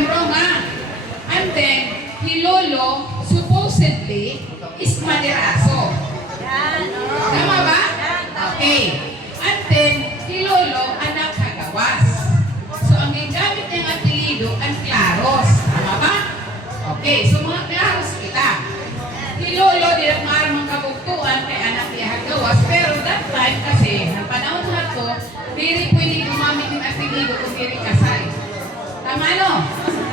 I'm wrong, ha? And then, Hilolo, supposedly, is Maderaso. Tama ba? Okay. And then, Hilolo, anak Kagawas. So, ang ginamit niyang apelido, ang Claros. Tama ba? Okay, so mga Claros kita. Hilolo, di na maaaring kabugtuan kay anak ni Hagawas. Pero that time kasi, ng panahon na to, diri pwede gumamit ng apelido kung diri kasay. Tama no?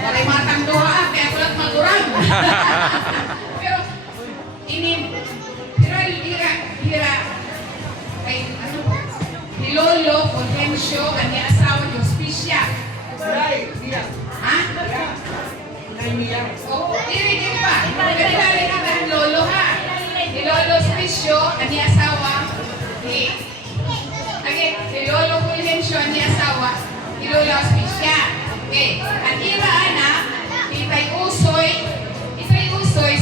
Para matang doha, kaya ako lang magurang. Pero, hira, kay, ano po? Hilolo, Fulgencio, ang asawa ni Hospicia. Ha? Oh, diri pa. Pinali kita ang lolo ha. Hilolo Hospicio, ang asawa ni... Okay, Hilolo Fulgencio, ang asawa, Hilolo Hospicia. Okay, ang ira anak, Itay Usoy,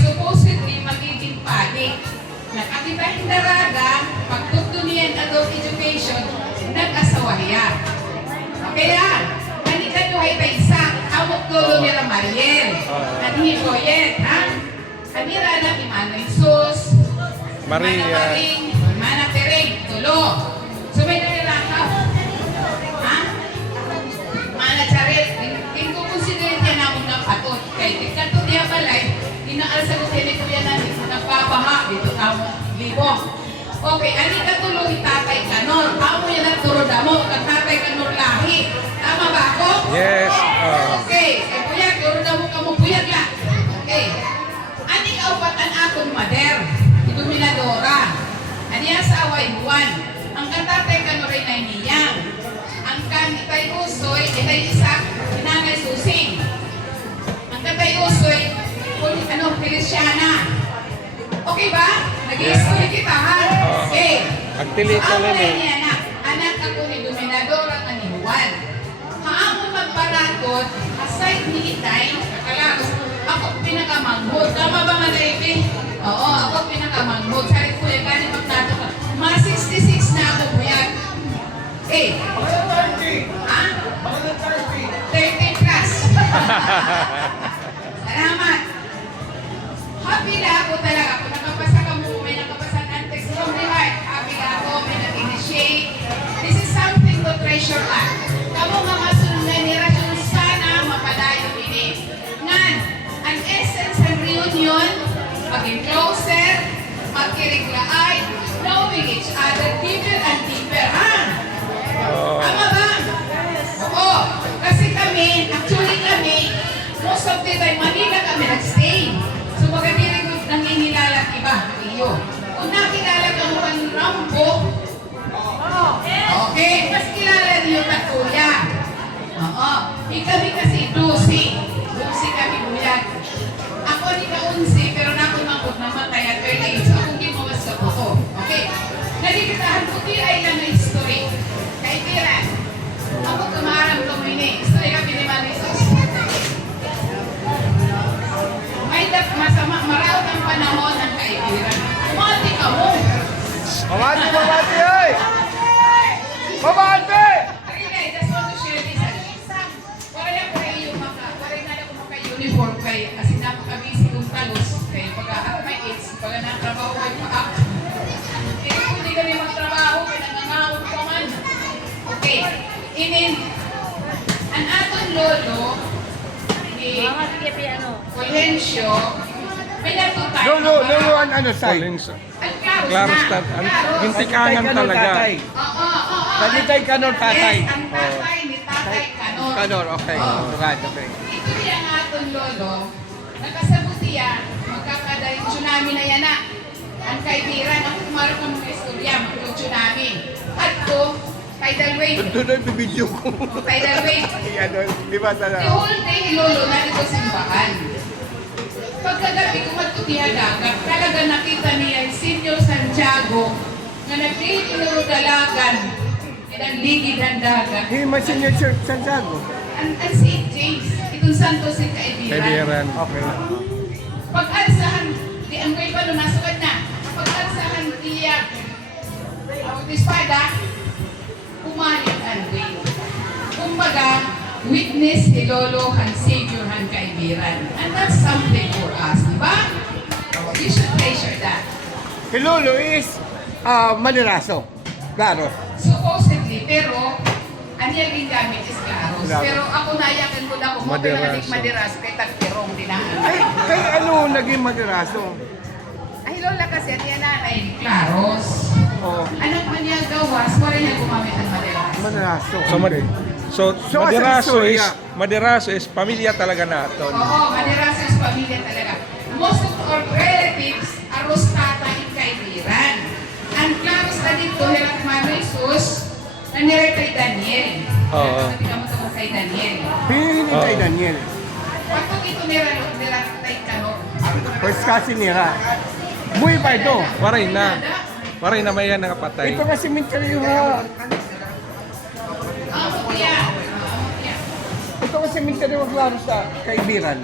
supposedly magiging padik. Nakakita hindaraga, pagtutunian adult education, nag-asawahiya. Okay na? Nanika duhay pa isa, amok lolo ni Ramariel. Nanihin ko yan, ha? Kanira na, Imano Isus, Maria. Imana Maring, Imana Tereng, tulo. So may nalilakaw. Ha? Mana Charet, hindi ko consider niya na akong napatot. Kaya tigkato niya balay, inaal sa kutin ko yan natin, nagpapaha, dito tamo, libong. Okay, ani katulo itatay kanor. Amo yan ang turoda mo, katatay kanor lahi. Tama ba ako? Yes. Okay, eh buyag, turoda mo ka mo buyag la. Okay. Ani kaupatan akong mader, iluminadora. Ani asawa Juan. Ang katatay kanor ay nainiyang. Ang kanitay usoy, itay isak, inangay susing. Ang katay usoy, Feliciana. Okay ba? Nag-i-story kita, ha? Okay. Agtili ko So, lang ako niya, anak ako ni Dominadora ni Juan. Haamon magparagot, aside ni Itay, kakalaros, ako pinakamanghod. Tama ba nga na Oo, ako pinakamanghod. Sabi ko yan, ganit magnato ka. Mga 66 na ako, buyag. Eh. Ha? 13 plus. Salamat. Happy na ako talaga. Kung nakapasa ka mo, may nakapasa ng text from the heart. Happy na ako, may nag-initiate. This is something to treasure at. Kamu nga masunod na nirasyon sana mapadayo ini. Ngan, ang essence ng reunion, maging closer, magkiriglaay, knowing each other deeper and deeper. Ha? Tama ba? Oo. Kasi kami, actually kami, most of the time, Manila kami nag-stay. So magkadirig mo nanginilala at iba, iyo. Kung nakilala ka mo ang Rambo, okay, mas kilala niyo Tatuya. Oo. Kami kasi Dusi. Dusi kami buyag. Ako ni ka-11, pero nakumangkot namatay at 38. So akong gimawas sa buko. Okay. Nalikitahan ko ay lang na history. Kaibiran. Ako kumarang tumini. History kami ni Manisos. May masama, maraw ng panahon ng kaibiran. Umati ka mo. Mamati, oy! Mamati! I just want to share this. Wala ko kayo maka-uniform kay kasi napaka-busy kong talos. Kaya pag may AIDS, pag natrabaho kayo pa-up. Kaya kung hindi kami magtrabaho, kaya nangangawag pa man. Okay. Ang atong lolo, Fulgencio, may natutay. Lolo, ano say? Ang Claros Claros na. ang gintikangan talaga. Oo. Nalitay kanor tatay. Yes, ang tatay ni Tatay Kanor. Kanor, okay. Right, okay. Ito niya ang atong lolo. Nakasabuti yan, magkakadaling tsunami na yan na. Ang kaibiran, ang kumarap ng mga istorya, mag-tsunami. At ko, tidal wave. Doon ang bibidyo ko. Tidal wave. Ano, di ba The talaga? whole day, lolo na dito simbahan. Pagkagabi, kumatutihan dagat, talaga nakita niya yung Senior Santiago na nagtitinuro dalagan ang ligid ng dagat. May senior church Santiago. Ang St. James, itong Santos si Kaibiran. Kaibiran. Okay. Pag-alsahan, di ang may palo nasukad na. Pag-alsahan tiyak, ang espada, pumalit ang way. Kumbaga, witness si Lolo han Savior han kaibiran. And that's something for us, di ba? You should treasure that. Si Lolo is maniraso. Claro. Supposedly, pero ang yung gamit is claros. Claro. Pero ako nayakan ko na kung Maderaso. madiras kay tagtirong dinahan. Ay, kay ano naging maniraso? Ay, Lola kasi at yan nanay, claros. Oh, Anak man niya gawas, wala niya gumamit ng madiras. maniraso. So, So, Maderaso is pamilya talaga natin. Oo, madiras is pamilya talaga. Most of our relatives are rostata in kaibiran. Ang claros na dito, Hirat Marisus, na nire kay Daniel. Oo. Sabi ka mo kay Daniel. Pinili kay Oo. Daniel. Pagkong ito nira kay Kano. First kasi nila. Buhay pa ito. Waray na. Waray na may yan nakapatay. Ito kasi cemetery ha. Ito kasi cemetery wa klaro sa kaibiran.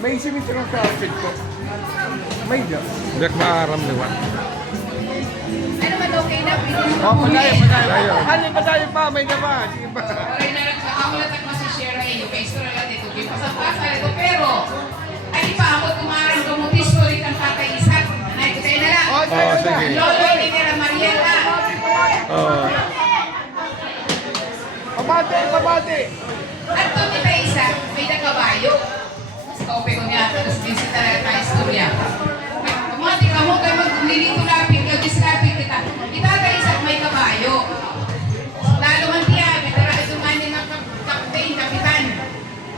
May cemetery wa klaro sa ito. May Diyos. Hindi ko maaram diba? Ano man okay na? Oh, padayo, padayo. Padayo. Ano, padayo pa, may naman. Sige pa. Oray na lang, nakakulatak mo si Shera iyo. Kay istora lang dito. Kay pasapasa ito. Pero, ay pa ako tumaran ko mo history kang tatay Isaac. Nanay ko tayo na lang. Oh, Oo, sige. Lolo ni Nera Mariela. Oo. Pabate, pabate. At to ni tayo Isaac, may nakabayo. Mas kaupe ko niya. Tapos busy talaga tayo istorya. Kumati ka mo kayo maglilito lapit. Yung dislapit kita. Kita tayo Isaac may kabayo. Lalo man tiya. Bitara ito man yung kaptain, kapitan.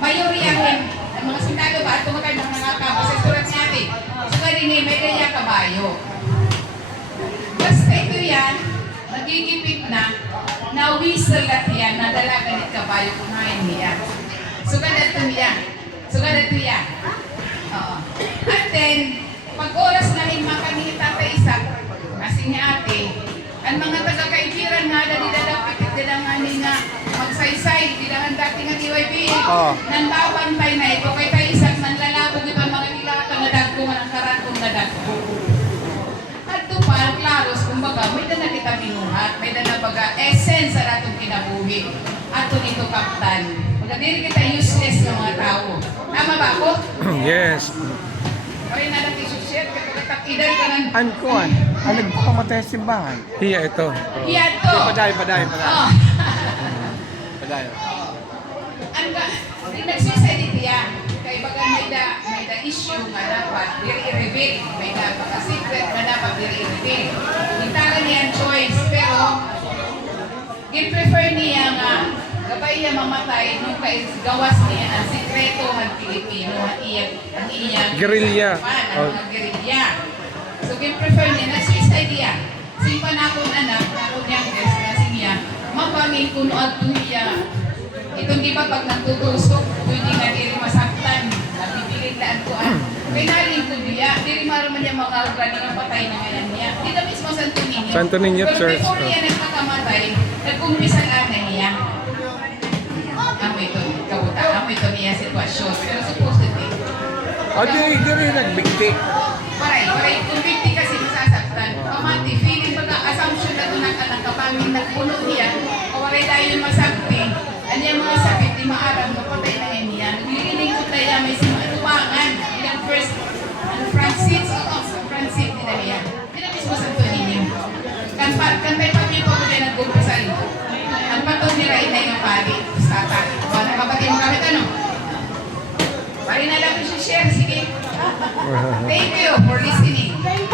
Mayoriyahin. Ang mga sundalo ba? At tumatay ng mga kapos. Sa surat niya ate. So kanina may kanya kabayo. Basta ito yan, nagigipit na whistle at yan, na dalaga ni kabayo kumain niya. So ganito niya. So ganito niya. Oo. And then, pag oras na rin makanita Tatay Isaac, kasi ni ate, ang mga taga-kaibiran nga na nidadapit nila nga nila magsaysay, nila ang dating nga DYP, nanbabantay na ito kay Tay Isaac, nanlalabog ito ang mga nilakang na dagko, ang karatong na dagko. At ito pa, ang klaros, kumbaga, may na kita binuhat, may na baga, essence sa natong kinabuhi. At ito nito, Kaptan. Magandiri kita useless ng mga tao. Tama ba ako? Yes. Pari na lang isushare, kaya katakidan ka ng... Ankuan. Ang nagpakamatay sa simbahan. Hiya ito. Yan to! Padayo, padayo, padayo. Oh. Padayo. Ang nagsuicide dito yan. Kaya baga may da issue nga dapat i-reveal. May da secret na dapat i-reveal. Hintara niya ang choice, pero i-prefer niya nga gabay niya mamatay nung kay gawas niya ang sikreto ng Pilipino ang iyang Guerrilla. ang mga guerrilla. So i-prefer niya nag-suicide niya. Simpan akong anak, akong youngest kasi niya, mapamil kuno at tuhiya. Ito di ba pag nagtutusok, pwede nga diri masaktan, nabibilin laan ko an. Pinaling ko niya, diri maraman niya makagrani ng patay na ngayon niya. Dito mismo Santo Niño. Santo Niño Pero Church, before niya nagpakamatay, nagkumpisan ata niya. Amo ito, kabuta, amo ito niya sitwasyon. Pero supposedly, Diri nagbigti. paray, kung 50 kasi masasaktan. Pamati, feeling baga, assumption na ito ng anak kapangin nagpuno niya, kawaray tayo yung masakti, ano yung mga sakit, di maaram, napatay na yan niya. Naglilinig ko tayo, may sinutupangan, ilang first, Francis, Francis, di na niya. Di na mismo Santo Niño. Kantay pa niyo po ko din nag-umpasal. Ang patong nila inay ng pari, stata. Wala kapatid mo kami ano? Pari na lang ko siya share, sige. Thank you for listening.